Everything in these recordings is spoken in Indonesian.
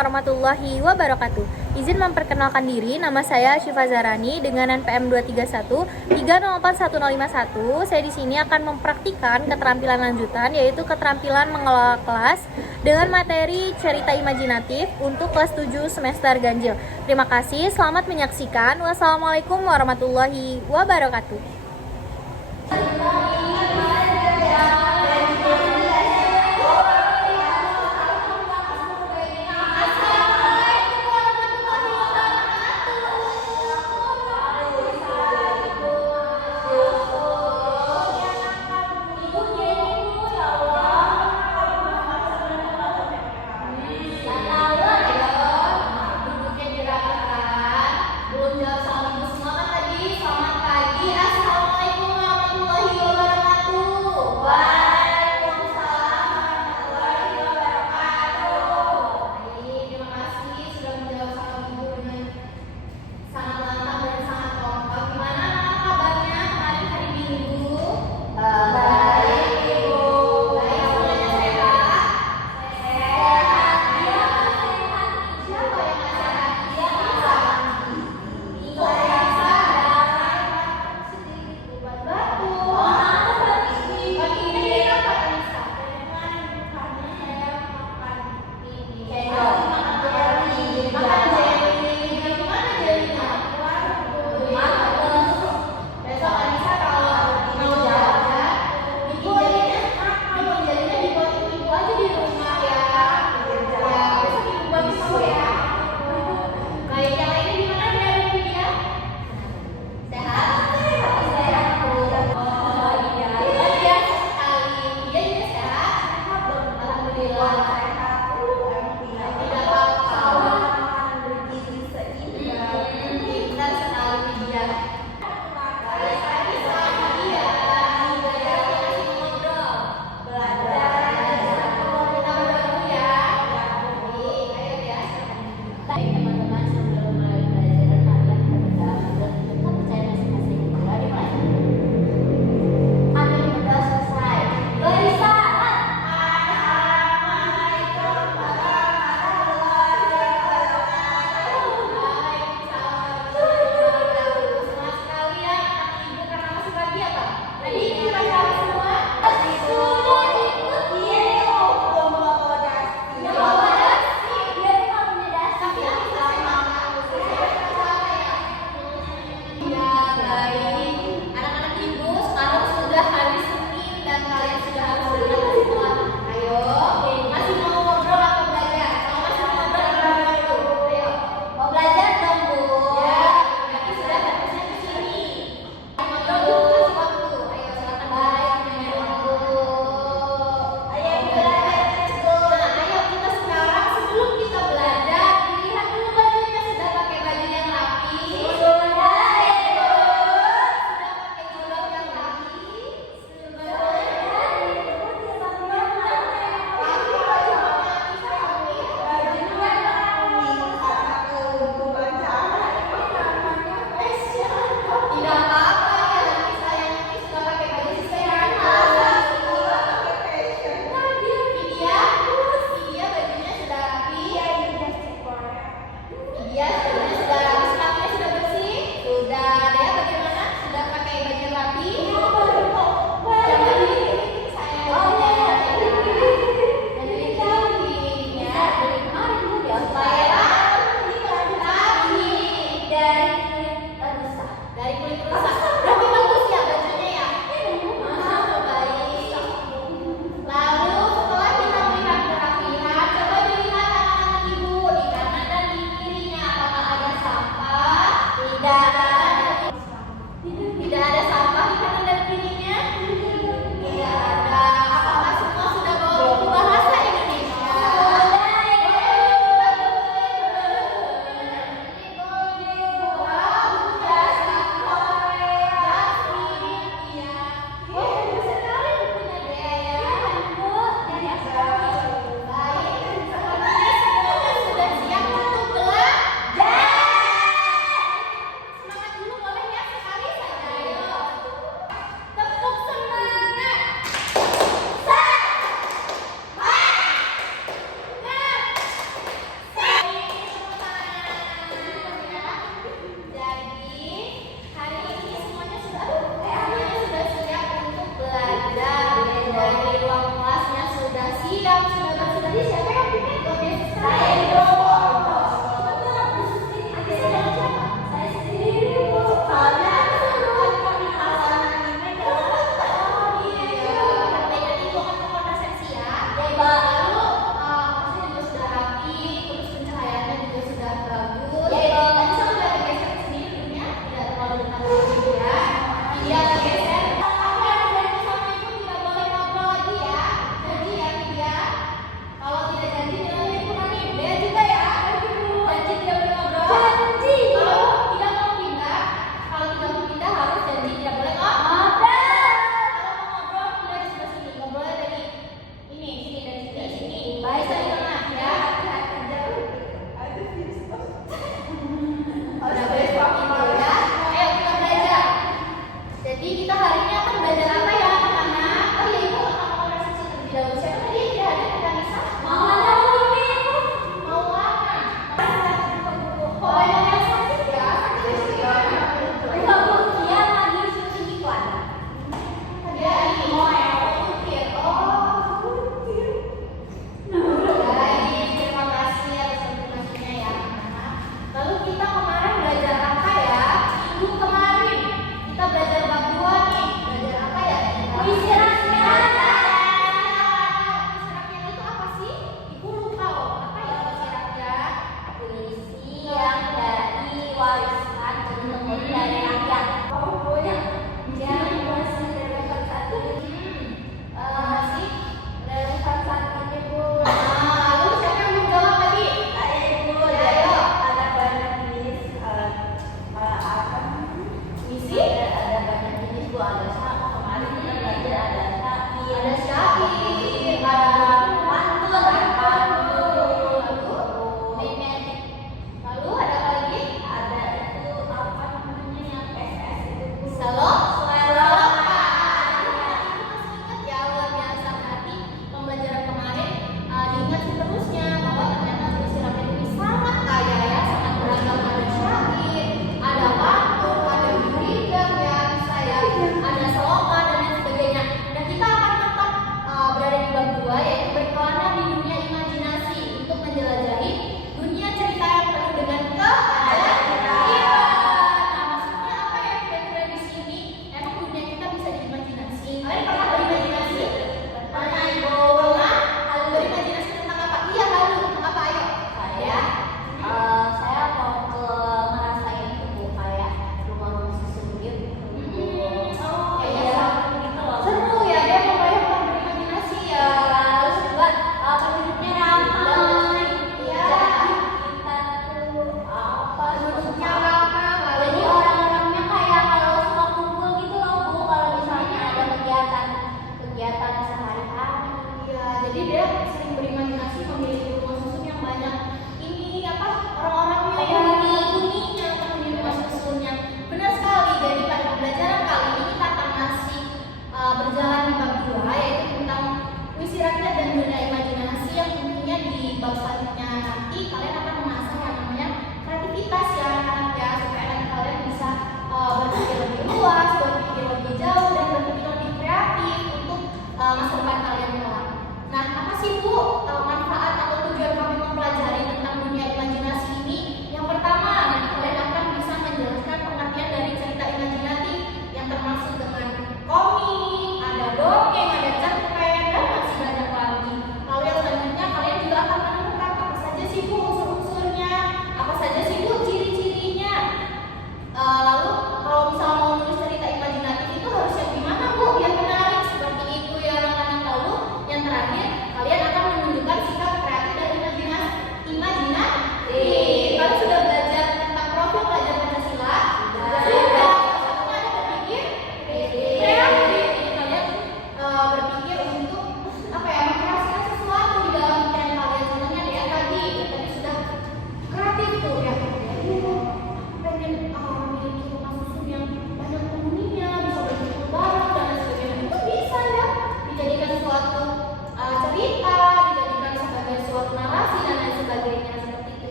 warahmatullahi wabarakatuh. Izin memperkenalkan diri, nama saya Syifa Zarani dengan NPM 231 Saya di sini akan mempraktikkan keterampilan lanjutan, yaitu keterampilan mengelola kelas dengan materi cerita imajinatif untuk kelas 7 semester ganjil. Terima kasih, selamat menyaksikan. Wassalamualaikum warahmatullahi wabarakatuh. Belum jawab sama ibu semua kan tadi. Selamat pagi, assalamualaikum.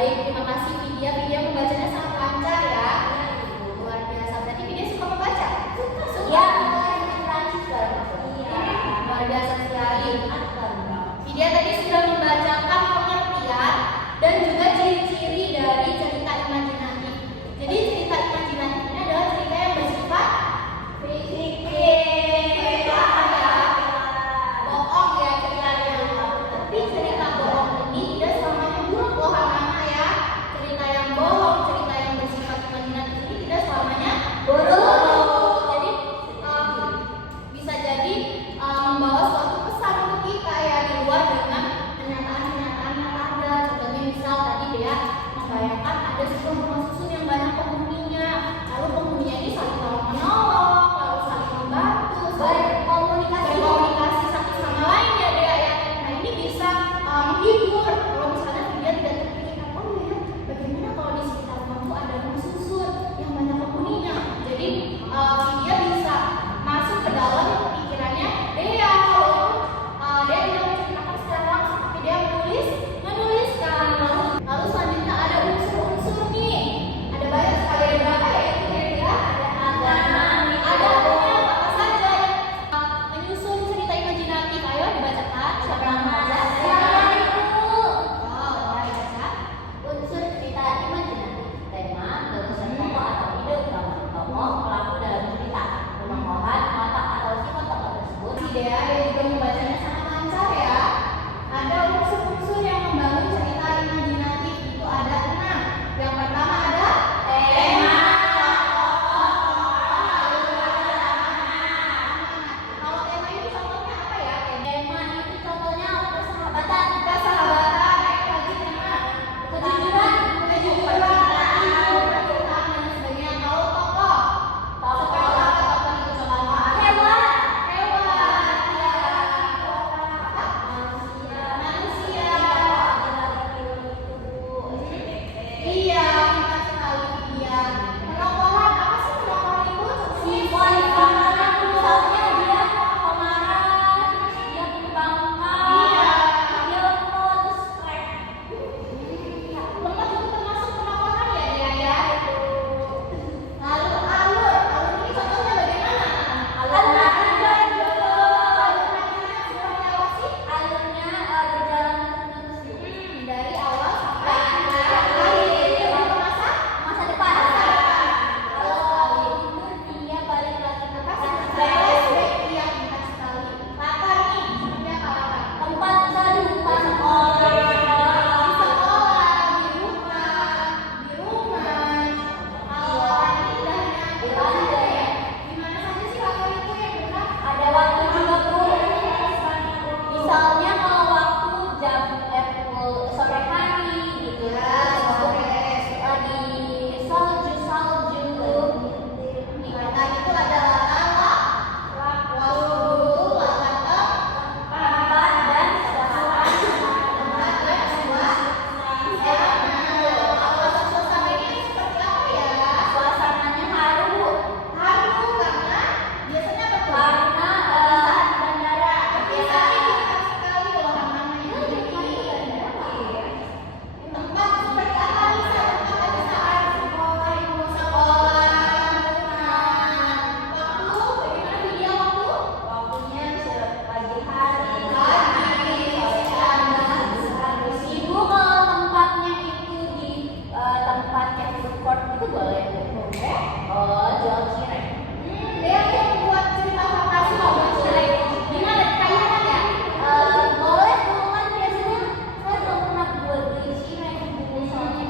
Baik, terima kasih Vidya. Vidya membacanya sangat lancar ya. Luar biasa. Berarti Vidya suka membaca? Suka. Ya, Luar biasa sekali. Vidya tadi sudah membacakan pengertian dan juga ciri-ciri dari cerita imajinatif. Jadi cerita imajinatif ini adalah cerita yang bersifat fiktif. Bohong ya ceritanya. Tapi cerita bohong ini tidak selamanya buruk loh anak-anak ya. Cerita yang bohong, cerita yang bersifat imajinatif ini tidak selamanya buruk. Jadi bisa jadi membawa suatu pesan untuk kita ya di luar dengan kenyataan-kenyataan yang ada. Contohnya misal tadi dia membayangkan ada sebuah rumah susun yang banyak penghuninya, lalu penghuninya ini saling tolong menolong, lalu saling membantu, saling berkomunikasi satu sama lain ya dia ya. Nah ini bisa menghibur kalau misalnya dia tidak terpikirkan, oh iya bagaimana kalau di sekitar rumahku ada rumah susun yang banyak penghuninya. Jadi dia bisa masuk ke dalam pikirannya dia. Kalau dia tidak menceritakan secara langsung tapi dia menuliskan. Lalu selanjutnya ada unsur-unsur nih. Ada banyak sekali, ada berapa ya itu kira-kira? Ada apa saja yang menyusun cerita imajinatif. Ayo dibacakan. Siapa yang mau baca? Mari baca. unsur cerita imajinatif, tema, gagasan pokok atau ide utama, tokoh, pelaku dalam cerita, penokohan, watak atau sifat tokoh tersebut. Dia juga membacanya sangat lancar ya. Ada unsur-unsur yang membangun cerita imajinatif itu ada 6. Yang pertama ada tema. Kalau tema ini contohnya apa ya? Tema itu contohnya persahabatan, Persahabatan, lagi tema kejujuran, percintaan dan sebagainya. Kalau tokoh, seperti apa tokoh itu contohnya? hewan, Hewan, ya. Manusia. Iya, pintar sekali dia. Penokohan, apa sih penokohan itu? misalnya dia pemarah, dia membangkang, Iya. dia terus Lemah itu termasuk penokohan ya dia ya. Lalu alur ini contohnya bagaimana? alurnya Alurnya seperti apa sih? berjalan terus Dari awal sampai akhir masa depan. Kalau itu dia balik lagi ke flashback dia pintar sekali. Latar nih, seperti apa latar? tempat kehidupan Di orang. sekolah, di rumah. Kalau latar ini tidak hanya di mana saja ya? Di mana saja sih latar itu yang benar? Ada waktu juga tuh. Misalnya kalau waktu jam sore hari gitu Ya, sore. lagi salju Latar itu adalah waktu, latar tempat dan tempat dan suasana ini seperti apa ya? suasananya haru Haru karena biasanya apa tuh? karena saat di bandara Biasanya pintar sekali loh anak-anaknya. Tempat seperti apa bisa? Tempat pada saat sekolah, waktu, bagaimana dia waktu? waktunya pagi hari Pagi, siang, ibu kalau tempatnya itu di tempat yang support itu boleh jual cireng. Dia yang membuat cerita fantasi mobil cireng. Gimana? Kayak ya? Boleh tuh kan biasanya saya belum pernah buat beli cireng soalnya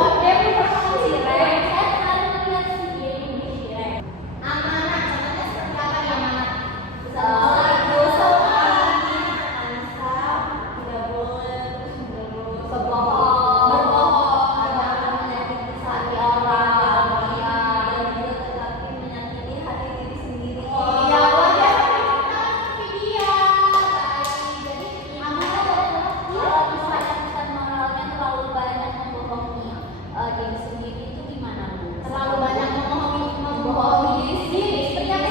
Oh, dia memperkenalkan cireng. saya kemarin lihat sih dia beli cireng. Amanah, contohnya seperti apa nih amanah? Berbohong. Iya, luar biasa pintar Vidya. Baik, jadi amanah adalah diri sendiri itu gimana Bu? terlalu banyak membohongi diri sendiri. Seperti apa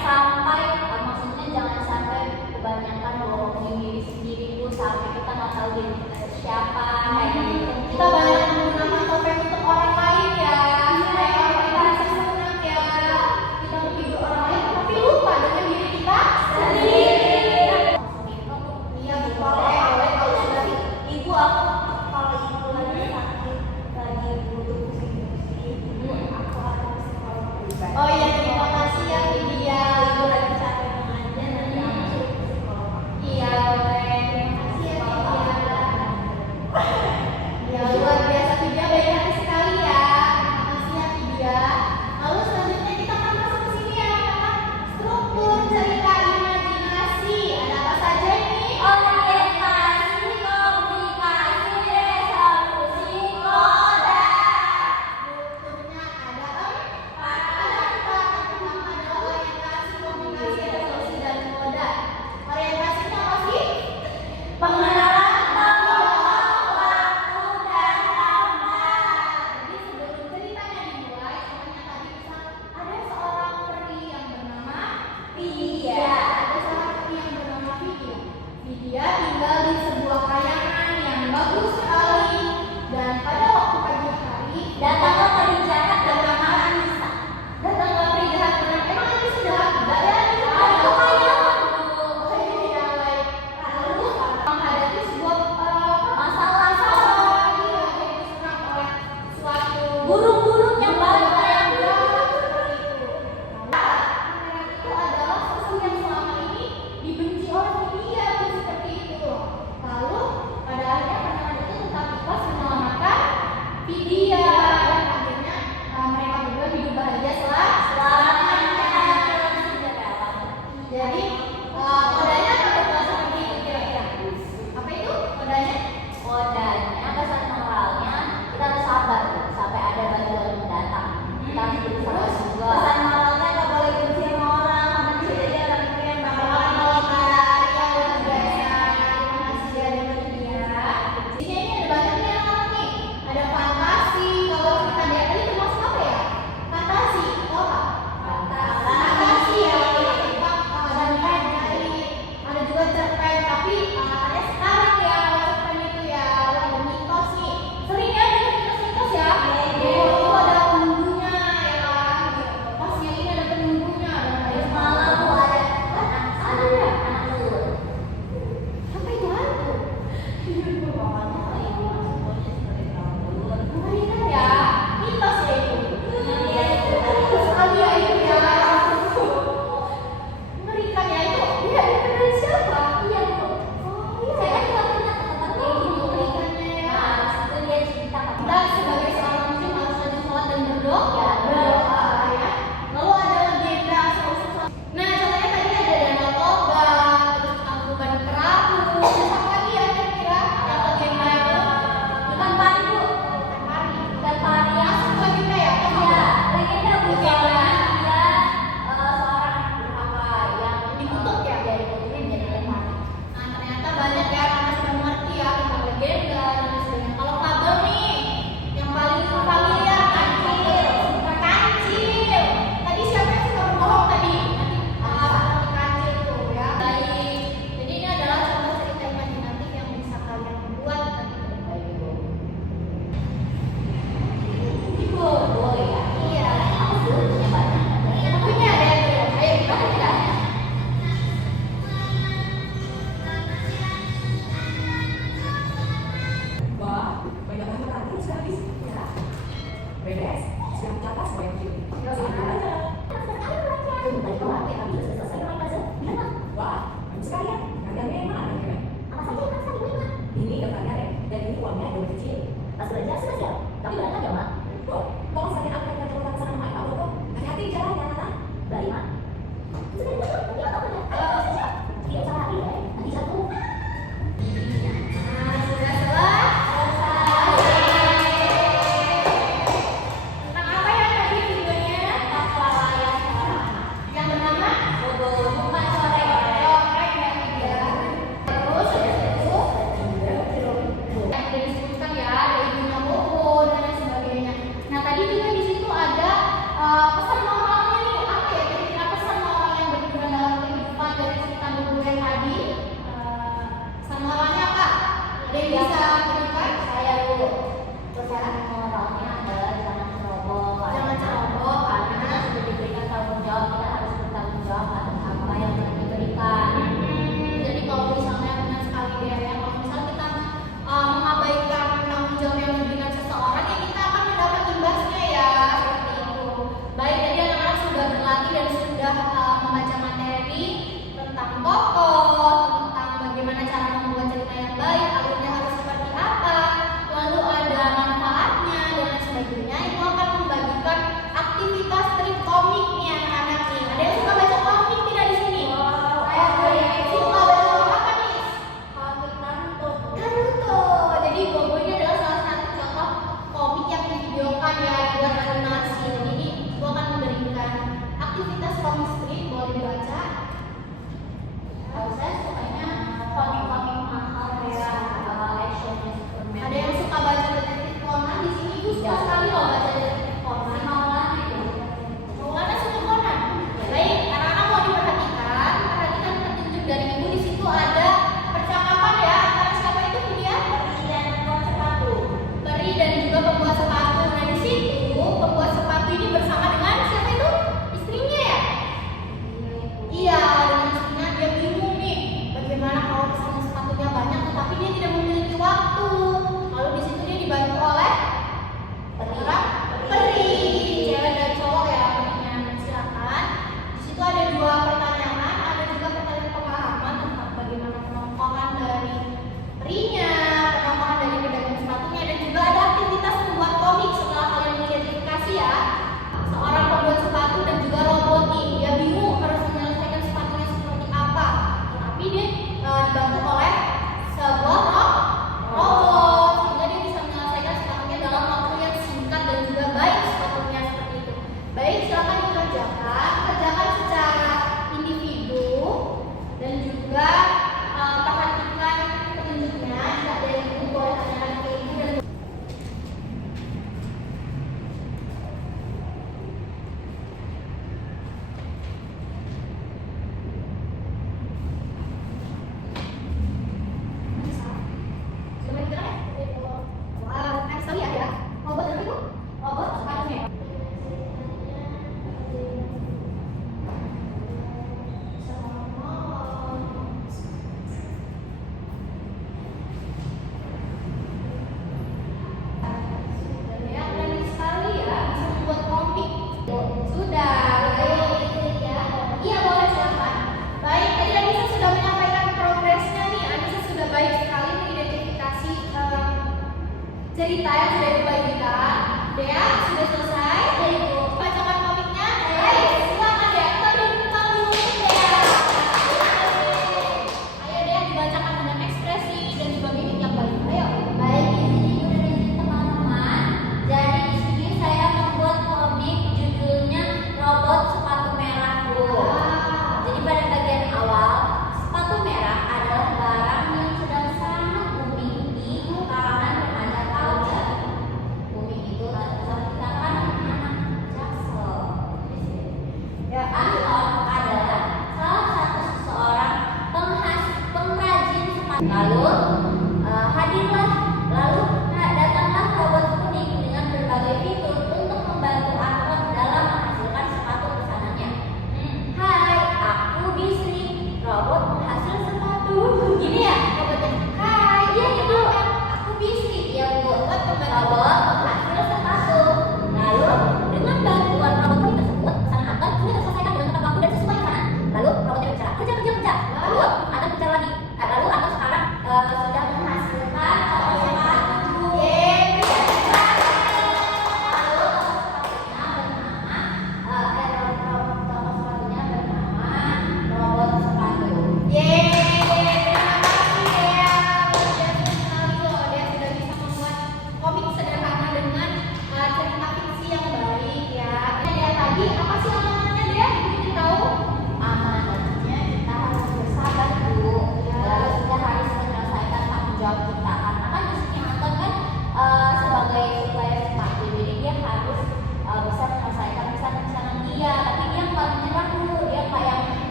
sampai maksudnya jangan sampai kebanyakan bohongin diri sendiri Bu sampai kita nggak tahu diri kita siapa kayak gitu. Kita banyak menggunakan topeng untuk orang lain ya, supaya orang lain merasa senang ya. Kita menghibur orang lain, tapi lupa dengan diri kita sendiri. Iya, boleh kalau sudah Ibu aku kalau ibu lagi sakit, lagi butuh pusing-pusing, aku akan psikolog pribadi. Oh iya, terima kasih ya Lydia. Ibu lagi capek mengajar, nanti aku suruh ke psikolog. Iya, boleh. Terima kasih ya Lydia. Ya, luar biasa Lydia, baik hati sekali ya. Terima kasih ya Lydia. Lalu selanjutnya kita akan masuk ke sini ya, anak-anak. Struktur cerita imajinasi. Ada apa saja ini? Orientasi, komunikasi, resolusi, koda. Strukturnya ada empat. Ada empat. Yang pertama adalah orientasi, komunikasi, resolusi, dan moda. Orientasinya apa sih? Pengenalan tokoh, waktu, dan tempat. Jadi sebelum ceritanya dimulai, contohnya tadi misal ada seorang peri yang bernama Vidya. Ada seorang peri yang bernama Vidya. Vidya tinggal di sebuah kayangan yang bagus sekali. Dan pada waktu pagi hari, Datanglah peri jahat bernama Anissa. datanglah peri jahat bernama emang Anissa jahat? Enggak ya, Anissa Oh, itu kayangan, Bu. Oh, iya, baik. Lalu menghadapi sebuah Masalah. iya, jadi diserang oleh suatu Burung-burung yang banyak. Pangeran itu adalah sosok yang selama ini dibenci oleh Vidya, seperti itu. Lalu pada akhirnya pangeran itu tetap ikhlas menyelamatkan Vidya dan akhirnya mereka berdua hidup bahagia selamanya. Jadi kodanya apa tuh kalau seperti itu kira-kira? Apa itu kodanya? Kodanya, pesan moralnya, kita harus sabar sampai ada bantuan mendatang. Kita harus berusaha juga. Pesan moralnya nggak boleh benci sama orang, karena bisa jadi orang itu yang bakal Ini ada banyak nih. Ada fantasi. Kalau kita lihat tadi termasuk apa ya? Fantasi. Oh, apa? Fantasi ya. Ada juga cerpen. Tapi ada sekarang ya kalau cerpen itu ya. Ada mitos nih. Sering ya ada mitos-mitos ya. Itu ada penunggunya ya kan. Pas yang ini ada penunggunya. Ada malam tuh ada anak telur. apa itu hantu? Pokoknya kalau ibu semuanya seperti telur. Mengerikan ya. Mitos ya itu. Iya, itu. Sekali ya itu ya. Mengerikan ya itu. Dia dari siapa? Iya, Bu. Oh iya. Saya kan juga pernah ke tempat kayak gitu. Mengerikannya ya. Nah, itu dia cerita ke Kita sebagai seorang muslim harus rajin sholat dan berdoa ya. Lalu ada legenda asal-usul. Nah, contohnya tadi ada Danau Toba, terus Tangkuban Perahu. Terus apa lagi ya kira-kira yang legenda itu? Ikan pari, Bu. Ikan pari. Ikan pari yang Masuk legenda ya? iya, legenda Bu. Legenda. Soalnya dia seorang anak durhaka yang Dikutuk ya? Jadi kutukin jadi lemah. Nah, ternyata banyak ya karena sudah mengerti ya tentang legenda dan lain sebagainya. Kalau fabel nih, yang paling familiar kancil. Kancil. Tadi siapa yang suka berbohong tadi? Seperti kancil tuh ya. Baik. Jadi ini adalah contoh cerita imajinatif yang bisa kalian buat nanti ke depan. Ibu, boleh ya? Iya. Aku dulu punya banyak. Punya ada yang belum? Ayo kita lihat. Wah, banyak banget lagi sudah habis. Ya. Beres, siap catat semua yang kirim. Wah, bagus sekali ya. Harganya yang mana nih? Ini daftarnya deh, dan ini uangnya yang kecil. Tuh, tolong saja aku yang terletak sana sama kamu tuh. Hati-hati di jalan ya, Nana. Nah, sudah selesai. Tentang apa ya tadi videonya? Yang bernama Corek ya Vidya. Terus habis itu yang tadi disebutkan ya ada ibunya Bobo dan lain sebagainya. Nah tadi moralnya adalah jangan ceroboh. Jangan ceroboh, Karena kita sudah diberikan tanggung jawab, kita harus bertanggung jawab atas apa yang sudah diberikan. Jadi kalau misalnya benar sekali deh ya, kalau misalnya kita mengabaikan tanggung jawab yang diberikan seseorang, ya kita akan mendapat imbasnya ya, seperti itu. Baik, tadi anak-anak sudah berlatih dan sudah membaca materi tentang tokoh, tentang bagaimana cara membuat cerita yang baik, alurnya harus seperti apa, lalu ada manfaatnya dan lain sebagainya. Itu akan membagikan aktivitas strip komik nih anak-anak nih. Ada yang suka baca komik tidak di sini? Suka baca apa nih? Komik Naruto. Naruto. Jadi Bobo ini adalah salah satu contoh komik yang divideokan ya, buat animasi. Jadi gua akan memberikan aktivitas komik strip, boleh dibaca. Saya sukanya komik-komik mahal ya, actionnya Superman. Ada yang suka baca detektif Conan di sini? Ibu suka sekali loh baca detektif Conan. Maulana itu. Maulana suka Conan. Baik, anak-anak mau diperhatikan, perhatikan petunjuk dari ibu. Di situ ada percakapan ya antara siapa itu dia? Peri dan pembuat sepatu. Peri dan juga pembuat sepatu. Nah di situ pembuat sepatu ini bersama dengan siapa itu? Istrinya ya? Iya, dengan istrinya. Dia bingung nih, bagaimana kalau misalnya sepatunya banyak tetapi dia tidak memiliki waktu. Lalu di situ dia dibantu oleh orang peri, cewek dan cowok ya perinya. Silakan. Di situ ada dua pertanyaan, ada juga pertanyaan pemahaman tentang bagaimana penongkongan dari perinya, penongkongan dari pedagang sepatunya, dan juga ada aktivitas membuat komik setelah kalian mengidentifikasi ya. Seorang pembuat sepatu dan juga robot nih, dia bingung harus menyelesaikan sepatunya seperti apa. Tetapi dia dibantu oleh sebuah robot sehingga dia bisa menyelesaikan sepatunya dalam waktu yang singkat dan juga baik sepatunya seperti itu. Baik, silakan kerjakan secara individu dan juga perhatikan petunjuknya. Jika ada yang ibu boleh tanyakan ke ibu dan sudah kita ya? Wah, nice sekali ya. Robot apa itu? Robot sepatunya. Ya, keren sekali ya, bisa membuat komik. Sudah, baik. Iya, boleh silakan. Baik, tadi Anissa sudah menyampaikan progresnya nih. Anissa sudah baik sekali mengidentifikasi cerita yang sudah dibagikan. Dea, sudah selesai? Bacakan komiknya? Baik, silakan Dea. Kita beri tepuk dulu untuk Dea. Ayo Dea, dibacakan dengan ekspresi dan juga mimik yang baik. Ayo. Baik, di sini udah diajarin teman-teman. Jadi di sini saya membuat komik judulnya Robot Sepatu Merah, Bu. Jadi pada bagian awal, sepatu merah adalah barang yang sedang sangat booming di kalangan remaja culture. Booming itu terkesan dikatakan anak jaksel. Ya, Anton adalah salah satu seseorang pengrajin sepatu. Datanglah robot kuning dengan berbagai fitur untuk membantu Anton dalam menghasilkan sepatu pesanannya. Hai, aku Bisri, robot penghasil sepatu. Gini ya robotnya. Hai, iya gitu. Aku Bisri, ya Bu. Robot penghasil sepatu. Lalu dengan bantuan robot kuning tersebut, pesanan Anton sudah terselesaikan dengan tepat waktu dan sesuai pesanan. Lalu robotnya berbicara, kerja. Lalu Anton bicara lagi. Lalu Anton sekarang sudah menghasilkan sepatu.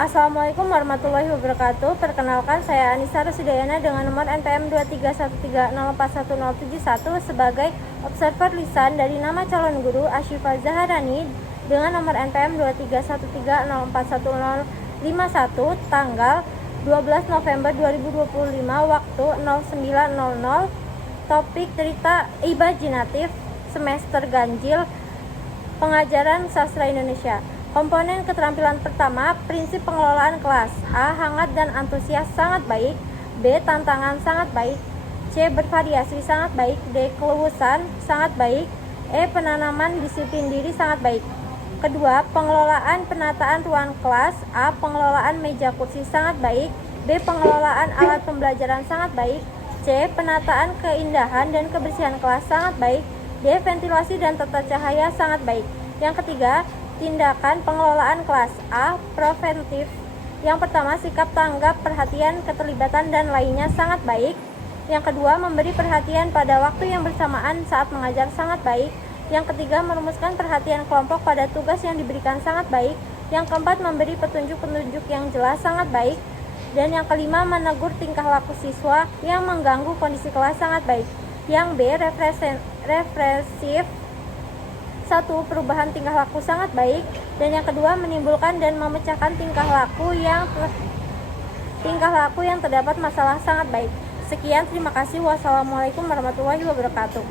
Assalamualaikum warahmatullahi wabarakatuh. Perkenalkan, saya Anissa Rusudayana dengan nomor NPM 231304171 sebagai observer lisan dari nama calon guru Asyifa Zaharani dengan nomor NPM 231304151 tanggal 12 November 2025 waktu 09.00. Topik cerita imajinatif semester ganjil pengajaran sastra Indonesia. Komponen keterampilan pertama, prinsip pengelolaan kelas. A. Hangat dan antusias sangat baik. B. Tantangan sangat baik. C. Bervariasi sangat baik. D. Kelulusan sangat baik. E. Penanaman disiplin diri sangat baik. Kedua, pengelolaan penataan ruang kelas. A. Pengelolaan meja kursi sangat baik. B. Pengelolaan alat pembelajaran sangat baik. C. Penataan keindahan dan kebersihan kelas sangat baik. D. Ventilasi dan tata cahaya sangat baik. Yang ketiga, tindakan pengelolaan kelas. A. Preventif. Yang pertama, sikap tanggap, perhatian, keterlibatan, dan lainnya sangat baik. Yang kedua, memberi perhatian pada waktu yang bersamaan saat mengajar sangat baik. Yang ketiga, merumuskan perhatian kelompok pada tugas yang diberikan sangat baik. Yang keempat, memberi petunjuk-petunjuk yang jelas sangat baik. Dan yang kelima, menegur tingkah laku siswa yang mengganggu kondisi kelas sangat baik. Yang B. Represif. 1. Perubahan tingkah laku sangat baik. Dan yang kedua, menimbulkan dan memecahkan tingkah laku yang terdapat masalah sangat baik. Sekian, terima kasih. Wassalamualaikum warahmatullahi wabarakatuh.